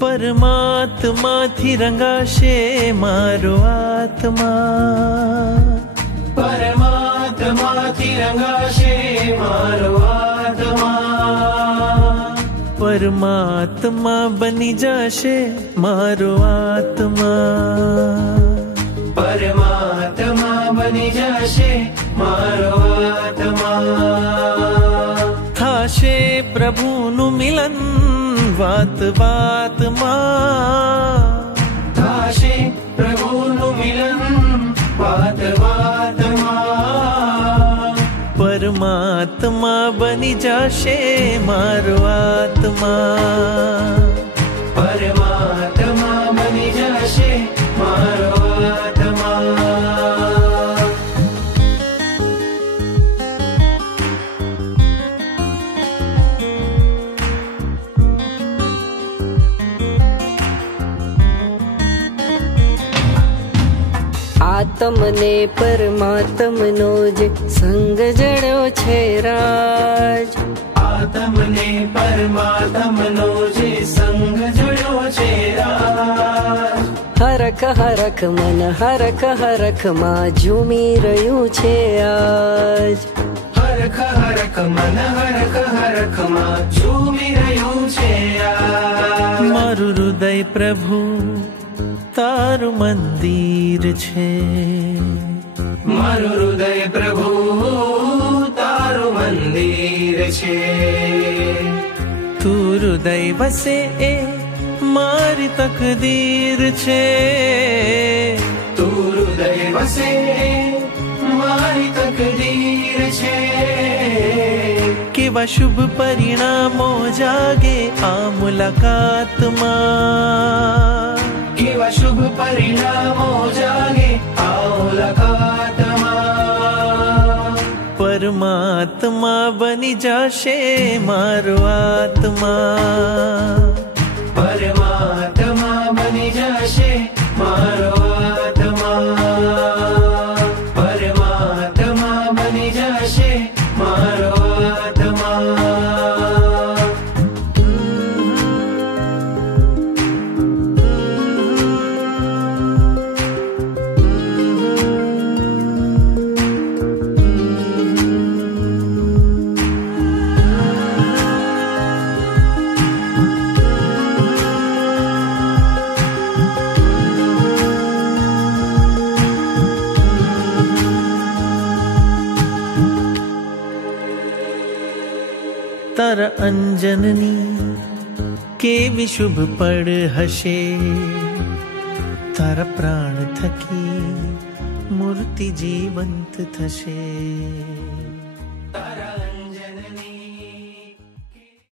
પરમાત્માથી રંગાશે મારો આત્મા, પરમાત્માથી રંગાશે મારો આત્મા, પરમાત્મા બની જશે મારો આત્મા, પરમાત્મા બની જશે મારો આત્મા. થાશે પ્રભુનું મિલન વાત વાતમાં, થાશે પ્રભુનું મિલન વાત વાતમાં, પરમાત્મા બની જશે મારો આત્મા, પરમાત્મા બની જશે મારો આત્મા. આત્મને પરમાત્મનો જે સંગ જડ્યો છે રાજ, આત્મને પરમાત્મનો જે સંગ જડ્યો છે રાજ, હરખ હરખ મન હરખ હરખ માં ઝૂમી રહ્યું છે આજ, હરખ હરખ મન હરખ હરખ માં ઝૂમી રહ્યું છે આજ. મારું હૃદય પ્રભુ તારું મંદિર છે, મારું હૃદય પ્રભુ તારું મંદિર છે, તું હૃદય વસે એ મારી તકદીર છે, તું હૃદય વસે મારી તકદીર છે. કેવા શુભ પરિણામો જાગે આ મુલાકાતમાં, કેવા શુભ પરિણામો જાગે આ મુલાકાતમાં, પરમાત્મા બની જશે મારો આત્મા, પરમાત્મા બની જશે મારો આત્મા, પરમાત્મા બની જશે મારો આત્મા. તારા અંજનની કેવી શુભ પડ હશે, તારા પ્રાણ થકી મૂર્તિ જીવંત થશે.